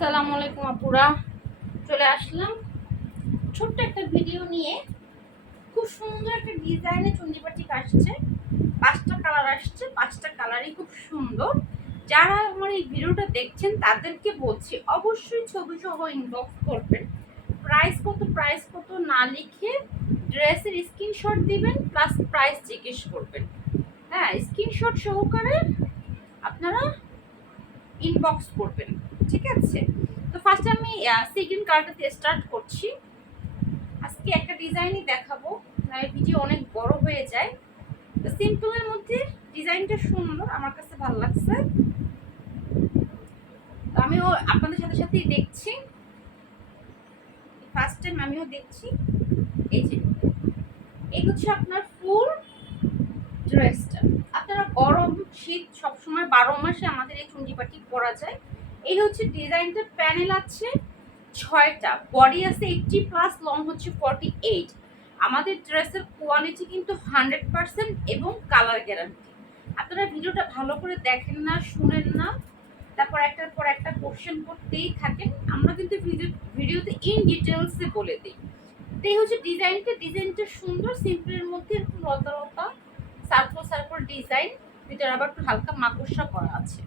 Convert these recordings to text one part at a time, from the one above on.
আসসালামু আলাইকুম আপুরা। চলে আসলাম ছোট্ট একটা ভিডিও নিয়ে। খুব সুন্দর একটা ডিজাইনে চন্ডিপাটিক আসছে পাঁচটা কালার আসছে, পাঁচটা কালারই খুব সুন্দর। যারা আমার এই ভিডিওটা দেখছেন, তাদেরকে বলছি অবশ্যই ছবি সহ ইনবক্স করবেন। প্রাইস কত প্রাইস কত না লিখে ড্রেসের স্ক্রিনশট দিবেন প্লাস প্রাইস জিজ্ঞেস করবেন। হ্যাঁ স্ক্রিনশট সহকারে আপনারা ইনবক্স করবেন। ঠিক আছে? তো ফার্স্ট আমি সেকেন্ড কার্ডটাতে স্টার্ট করছি। আজকে একটা ডিজাইনই দেখাবো। ভিডিও অনেক বড় হয়ে যায়। তো সিম্পলের মধ্যে ডিজাইনটা সুন্দর, আমার কাছে ভালো লাগছে। আমিও আপনাদের সাথে সাথেই দেখছি। ফার্স্ট টাইম আমিও দেখছি। এই যে, এই হচ্ছে আপনার ফুল ড্রেসটা আপনারা গরম, শীত সবসময় বারো মাসে আমাদের এই চুন্ডিপাটি পরা যায়। এই হচ্ছে ডিজাইনটা প্যানেল আছে ছয়টা বডি আছে এইটটি প্লাস লং হচ্ছে ফর্টি এইট আমাদের ড্রেসের কোয়ালিটি কিন্তু হান্ড্রেড পার্সেন্ট এবং কালার গ্যারান্টি আপনারা ভিডিওটা ভালো করে দেখেন না, শুনেন না, তারপর একটার পর একটা কোশ্চেন করতেই থাকেন। আমরা কিন্তু ভিডিও, ভিডিওতে ইন ডিটেলসে বলে দিই। এই হচ্ছে ডিজাইনটা ডিজাইনটা সুন্দর সিম্পলের মধ্যে এরকম লতা লতা সার্কল সার্কল ডিজাইন ভিতরে আবার একটু হালকা মাকড়সা করা আছে।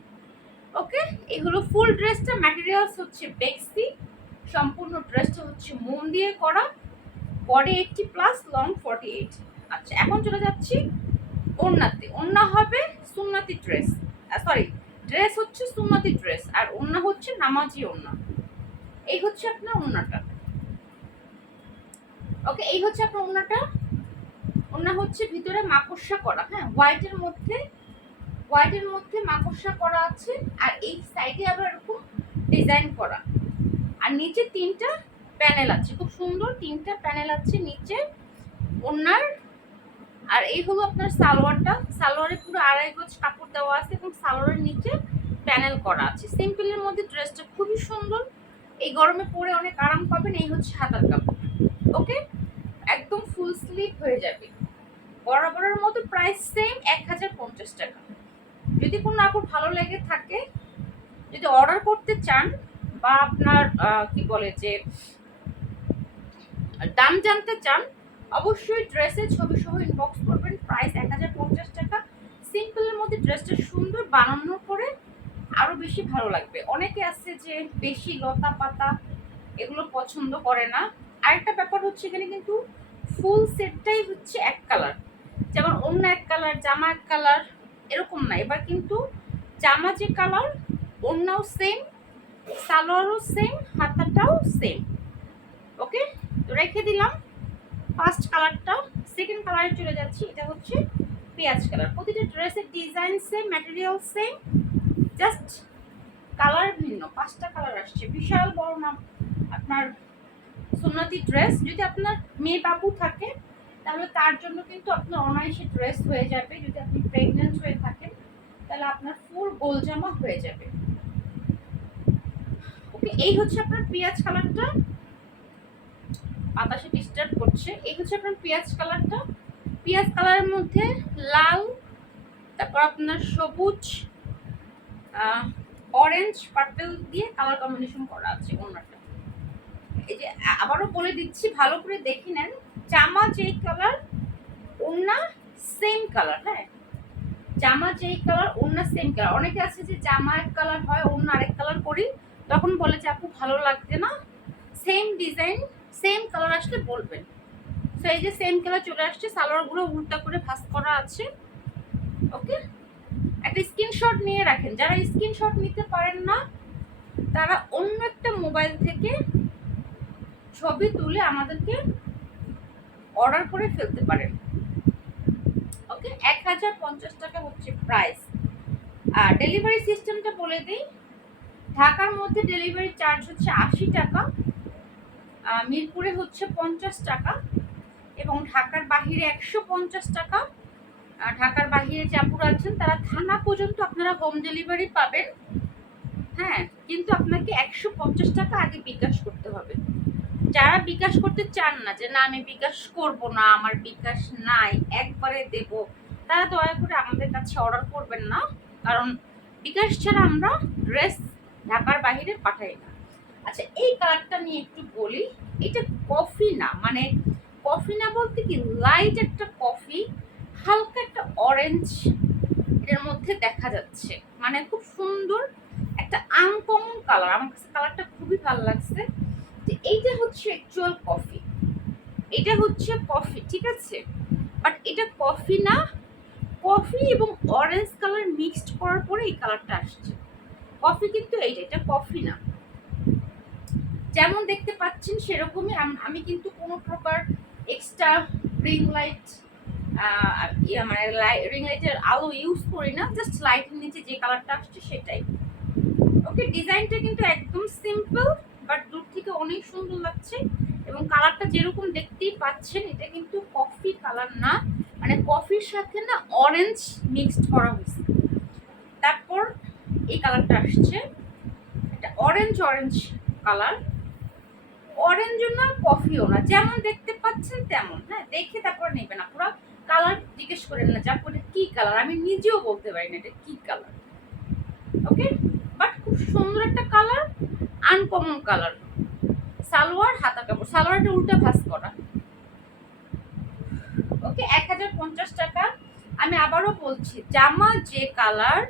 ওকে? এই হলো ফুল ড্রেসটা। ম্যাটেরিয়ালস হচ্ছে বেক্সি। সম্পূর্ণ ড্রেসটা হচ্ছে মোম দিয়ে করা। Body eighty plus long forty eight আচ্ছা এখন চলে যাচ্ছি ওড়নাতে ওড়না হবে সুন্নাতি ড্রেস সরি ড্রেস হচ্ছে সুন্নাতি ড্রেস আর ওড়না হচ্ছে নামাজি ওড়না এই হচ্ছে আপনার ওড়নাটা ওকে, এই হচ্ছে আপনার ওড়নাটা ওড়না হচ্ছে ভিতরে মাকড়সা করা। হ্যাঁ হোয়াইটের মধ্যে হোয়াইটের মধ্যে মাকড়সা করা আছে, আর এই সাইডে আবার এরকম ডিজাইন করা। আর নিচে তিনটা প্যানেল আছে, খুব সুন্দর তিনটা প্যানেল আছে নিচে ওনার। আর এই হলো আপনার সালোয়ারটা, সালোয়ারে পুরো আড়াই গজ কাপড় দেওয়া আছে এবং সালোয়ারের নিচে প্যানেল করা আছে। সিম্পলের মধ্যে ড্রেসটা খুবই সুন্দর। এই গরমে পরে অনেক আরাম পাবেন, এই হচ্ছে হাতার কাপড়। ওকে একদম ফুল স্লিপ হয়ে যাবে। বরাবরের মতো প্রাইস সেম এক হাজার পঞ্চাশ টাকা। যদি কোনো আপুর ভালো লেগে থাকে, যদি অর্ডার করতে চান বা আপনার কি বলে যে, দাম জানতে চান, অবশ্যই ড্রেসের ছবি সহ ইনবক্স করবেন। প্রাইস এক হাজার পঞ্চাশ টাকা। সিম্পলের মধ্যে ড্রেসটা সুন্দর বানানোর পরে আরও বেশি ভালো লাগবে। অনেকে আছে যে বেশি লতা পাতা এগুলো পছন্দ করে না। আরেকটা ব্যাপার হচ্ছে এখানে কিন্তু ফুল সেটটাই হচ্ছে এক কালার যেমন অন্য এক কালার জামা এক কালার এরকম না। এবার কিন্তু জামা যে কালার অন্যও সেম সালোয়ারও সেম হাতাটাও সেম ওকে রেখে দিলাম। ফার্স্ট কালারটা সেকেন্ড কালারে চলে যাচ্ছি। এটা হচ্ছে পেঁয়াজ কালার প্রতিটা ড্রেসের design same material same just colour ভিন্ন। পাঁচটা কালার আসছে। বিশাল বড় নাম আপনার সোনাতি ড্রেস যদি আপনার মেয়ে বাবু থাকে তাহলে তার জন্য কিন্তু আপনার অনায়াসে ড্রেস হয়ে যাবে, যদি আপনি প্রেগনেন্ট হয়ে থাকেন, তাহলে আপনার ফুল গোল জামা হয়ে যাবে। ওকে এই হচ্ছে আপনার পেঁয়াজ কালারটা। বাতাসে ডিস্টার্ব করছে। এই হচ্ছে আপনার পেঁয়াজ কালারটা। পেঁয়াজ কালারের মধ্যে লাল, তারপর আপনার সবুজ অরেঞ্জ পার্পেল দিয়ে কালার কম্বিনেশন করা আছে ওনারটা এই যে আবারও বলে দিচ্ছি, ভালো করে দেখে নেন। জামা যেই কালার ওনা সেম কালার হ্যাঁ? জামা যেই কালার ওনা সেম কালার অনেকে আছে যে জামা এক কালার হয় অন্য আরেক কালার করি, তখন বলে যে, আপু, ভালো লাগছে না? সেম ডিজাইন সেম কালার আসলে বলবেন। তো এই যে সেম কালার চলে আসছে সালোয়ারগুলো উল্টা করে ভাস করা আছে। ওকে একটা স্ক্রিনশট নিয়ে রাখেন। যারা স্ক্রিনশট নিতে পারেন না, তারা অন্য একটা মোবাইল থেকে ছবি তুলে আমাদেরকে অর্ডার করে ফেলতে পারেন। ওকে? এক হাজার পঞ্চাশ টাকা হচ্ছে প্রাইস আর ডেলিভারি সিস্টেমটা বলে দিই। ঢাকার মধ্যে ডেলিভারি চার্জ হচ্ছে আশি টাকা। মিরপুরে হচ্ছে পঞ্চাশ টাকা। এবং ঢাকার বাহিরে একশো পঞ্চাশ টাকা। ঢাকার বাহিরে চাপুর আছেন, তারা থানা পর্যন্ত আপনারা হোম ডেলিভারি পাবেন। হ্যাঁ কিন্তু আপনাকে একশো পঞ্চাশ টাকা আগে বিকাশ করতে হবে। যারা বিকাশ করতে চান না যে, না, আমি বিকাশ করব না, আমার বিকাশ নাই, একবারে দেব, তারা দয়া করে আমাদের কাছে অর্ডার করবেন না। কারণ বিকাশ ছাড়া আমরা ড্রেস ঢাকার বাহিরে পাঠাই না। আচ্ছা এই কালারটা নিয়ে একটু বলি। এটা কফি না মানে কফি না বলতে কি, লাইট একটা কফি, হালকা একটা অরেঞ্জ এর মধ্যে দেখা যাচ্ছে। মানে খুব সুন্দর একটা আনকমন কালার। আমার কাছে কালারটা খুবই ভালো লাগছে। যে এইটা হচ্ছে অ্যাকচুয়াল কফি এটা হচ্ছে কফি ঠিক আছে? বাট এটা কফি না কফি এবং অরেঞ্জ কালার মিক্সড করার পরে এই কালারটা আসছে। কফি কিন্তু এইটা, এটা কফি না। যেমন দেখতে পাচ্ছেন সেরকমই আমি কিন্তু কোনো প্রকার এক্সট্রা রিং লাইট মানে রিং লাইটের আলো ইউজ করি না জাস্ট লাইটের নিচে যে কালারটা আসছে সেটাই। ওকে ডিজাইনটা কিন্তু একদম সিম্পল বাট অনেক সুন্দর লাগছে এবং কালারটা যেরকম দেখতেই পাচ্ছেন, এটা কিন্তু কফি কালার না। মানে কফির সাথে না অরেঞ্জ মিক্সড করা হয়েছে। তারপর এই কালারটা আসছে। এটা অরেঞ্জ অরেঞ্জ কালার অরেঞ্জও না কফিও না। যেমন দেখতে পাচ্ছেন তেমন। হ্যাঁ দেখে তারপর নেবেন। পুরো কালার জিজ্ঞেস করেন না যা এটা কি কালার আমি নিজেও বলতে পারি না এটা কি কালার ওকে বাট খুব সুন্দর একটা কালার আনকমন কালার সালোয়ার হাতা কাপড়। সালোয়ারটা উল্টা ভাস করা। ওকে, এক হাজার পঞ্চাশ টাকা। আমি আবারও বলছি, জামা যে কালার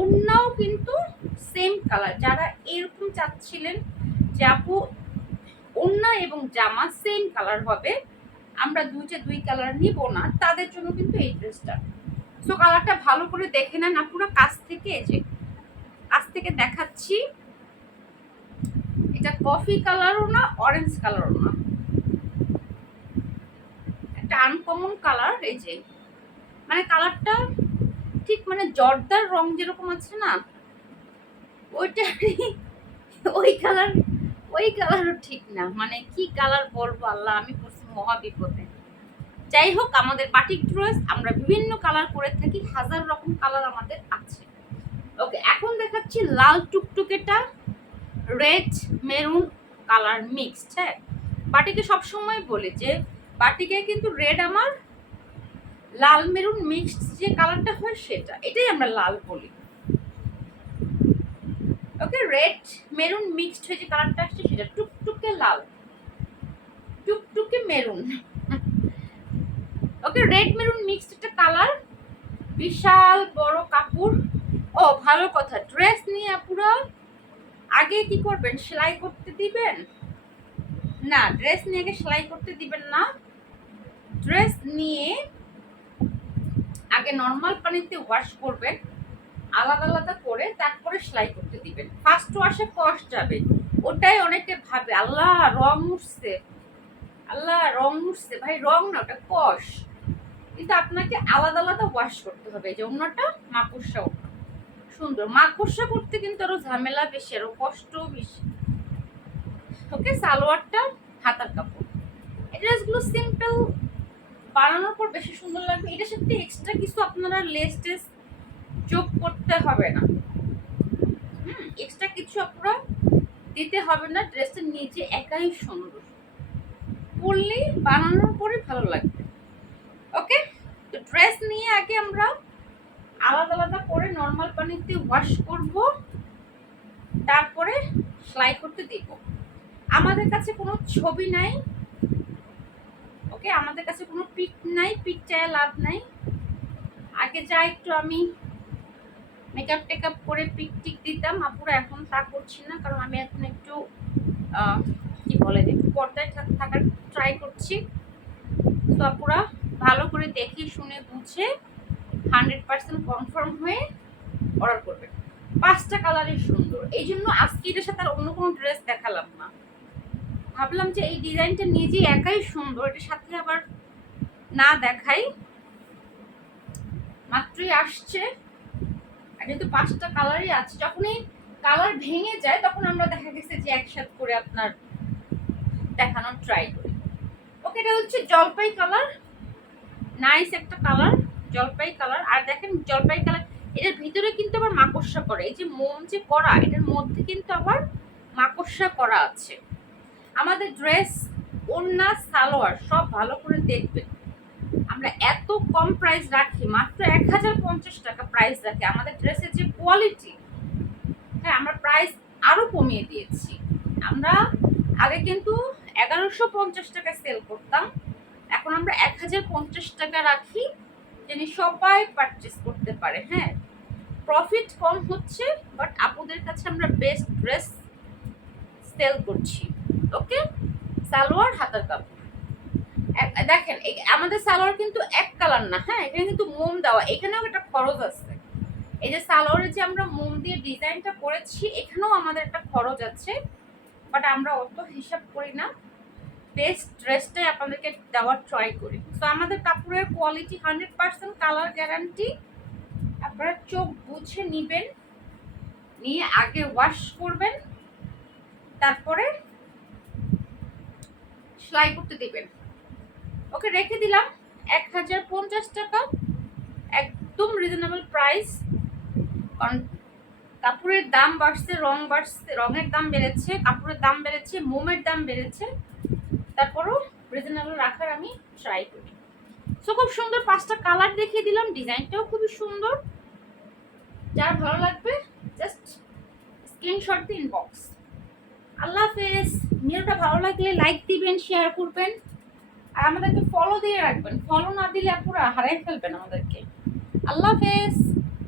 অন্যও কিন্তু সেম কালার যারা এরকম চাচ্ছিলেন যে আপু ওন্না এবং জামা সেম কালার হবে, আমরা দুইটা দুই কালার নিব না, তাদের জন্য কিন্তু এই ড্রেসটা সো কালারটা ভালো করে দেখে নেন। না পুরো কাছ থেকে যে, কাছ থেকে দেখাচ্ছি। এটা কফি কালারও না অরেঞ্জ কালারও না। একটা আনকমন কালার এই যে। মানে কালারটা ঠিক মানে জর্দার রং যেরকম আছে না ওইটা ওই কালার ওই কালারও ঠিক না। মানে কি কালার বলব আল্লাহ, আমি পড়ছি মহা বিপদে যাই হোক, আমাদের বাটিক ড্রেস আমরা বিভিন্ন কালার করে থাকি, হাজার রকম কালার আমাদের আছে। ওকে এখন দেখাচ্ছি লাল টুকটুকেটা। রেড মেরুন কালার মিক্সড হ্যাঁ? বাটিকে সবসময় বলি যে, বাটিকে কিন্তু রেড আমার, লাল মেরুন মিক্সড যে কালারটা হয় সেটা। এটাই আমরা লাল বলি। ওকে রেড মেরুন মিক্সড হয়ে যে কালারটা আসছে সেটা টুকটুকে লাল। টুকটুকে maroon okay red maroon mixed একটা কালার বিশাল বড় কাপড়। ও, ভালো কথা। ড্রেস নিয়ে পুরো আগে কি করবেন? সেলাই করতে দিবেন? না ড্রেস নিয়ে আগে সেলাই করতে দিবেন না। ড্রেস নিয়ে আগে নর্মাল পানিতে ওয়াশ করবেন, আলাদা আলাদা করে তারপরে সেলাই করতে দিবেন। ফার্স্ট ওয়াশে কষ্ট যাবে। ওটাই অনেকে ভাবে, আল্লাহ, রং উঠছে। আল্লাহ, রং উঠছে। ভাই, রং না, ওটা কষ। কিন্তু আপনাকে আলাদা আলাদা ওয়াশ করতে হবে। যে অন্যটা, মাকড়সা ওঠা সুন্দর। মাকড়সা করতে কিন্তু আরও ঝামেলা বেশি, আরও কষ্ট বেশি। ওকে, সালোয়ারটা হাতার কাপড়। এই ড্রেসগুলো সিম্পল বানানোর পর বেশি সুন্দর লাগবে। এটার সাথে এক্সট্রা কিছু আপনারা লেস টেস যোগ করতে হবে না। হুম এক্সট্রা কিছু আপনারা দিতে হবে না, ড্রেসটা নিজে একাই সুন্দর। পরলেই বানানোর পরে ভালো লাগবে। ওকে, তো ড্রেস নিয়ে আগে আমরা আলাদা আলাদা করে নর্মাল পানিতে ওয়াশ করব, তারপরে সেলাই করতে দিব। আমাদের কাছে কোনো ছবি নাই ওকে আমাদের কাছে কোনো পিক নাই পিক চায় লাভ নাই। আগে যা একটু আমি মেকআপ টেকআপ করে পিক টিক দিতাম, আপুরা এখন তা করছি না, কারণ আমি এখন একটু কি বলে একটু পর্দায় থাকার ট্রাই করছি। তো আপুরা ভালো করে দেখে, শুনে, বুঝে হান্ড্রেড পার্সেন্ট কনফার্ম হয়ে অর্ডার করবেন পাঁচটা কালারই সুন্দর। এই জন্য আজকে এটার সাথে আর অন্য কোনো ড্রেস দেখালাম না। ভাবলাম যে এই ডিজাইনটা নিজে একাই সুন্দর, এটার সাথে আবার না দেখাই। মাত্রই আসছে। আর যেহেতু পাঁচটা কালারই আছে, যখনই কালার ভেঙে যায়, তখন আমরা দেখা গেছে যে একসাথে করে আপনার দেখানোর ট্রাই করি। ওকে, এটা হচ্ছে জলপাই কালার। নাইস একটা কালার। জলপাই কালার আর দেখেন জলপাই কালার এটার ভিতরে কিন্তু আবার মাকড়সা করা, এই যে মোম যে করা, এটার মধ্যে কিন্তু আবার মাকড়সা করা আছে। আমাদের ড্রেস ওন্না সালোয়ার, সব ভালো করে দেখবেন। আমরা এত কম প্রাইস রাখি, মাত্র এক হাজার পঞ্চাশ টাকা প্রাইস রাখি। আমাদের ড্রেসের যে কোয়ালিটি হ্যাঁ আমরা প্রাইস আরও কমিয়ে দিয়েছি। আমরা আগে কিন্তু এগারোশো পঞ্চাশ টাকা সেল করতাম, এখন আমরা এক হাজার পঞ্চাশ টাকা রাখি। যেন সবাই পারচেস করতে পারে হ্যাঁ? প্রফিট কম হচ্ছে বাট আপুদের কাছে আমরা বেস্ট ড্রেস সেল করছি ওকে সালোয়ার, হাতার কাপড়। দেখেন আমাদের সালোয়ার কিন্তু এক কালার না হ্যাঁ? এখানে কিন্তু মোম দেওয়া, এখানেও একটা খরচ আছে। এই যে সালোয়ারে যে আমরা মোম দিয়ে ডিজাইনটা করেছি, এখানেও আমাদের একটা খরচ আছে বাট আমরা অত হিসাব করি না। বেস্ট ড্রেসটাই আপনাদেরকে দেওয়ার ট্রাই করি। তো আমাদের কাপড়ের quality hundred percent colour guarantee আপনারা চোখ বুঝে নিবেন, নিয়ে আগে ওয়াশ করবেন, তারপরে সেলাই করতে দিবেন। ওকে রেখে দিলাম এক হাজার পঞ্চাশ টাকা। একদম রিজনেবল প্রাইস কারণ কাপড়ের দাম বাড়ছে, রং বাড়ছে, রঙের দাম বেড়েছে, কাপড়ের দাম বেড়েছে, মোমের দাম বেড়েছে। তারপরও রিজনেবল রাখার আমি ট্রাই করি। সো খুব সুন্দর পাঁচটা কালার দেখিয়ে দিলাম ডিজাইনটাও খুবই সুন্দর। যার ভালো লাগবে জাস্ট স্ক্রিনশট দিন ইনবক্স আল্লাহ হাফেজ ভিডিওটা ভালো লাগলে লাইক দিবেন শেয়ার করবেন। আর আমাদেরকে ফলো দিয়ে রাখবেন। ফলো না দিলে পুরো হারাই ফেলবেন আমাদেরকে। আল্লাহ হাফেজ।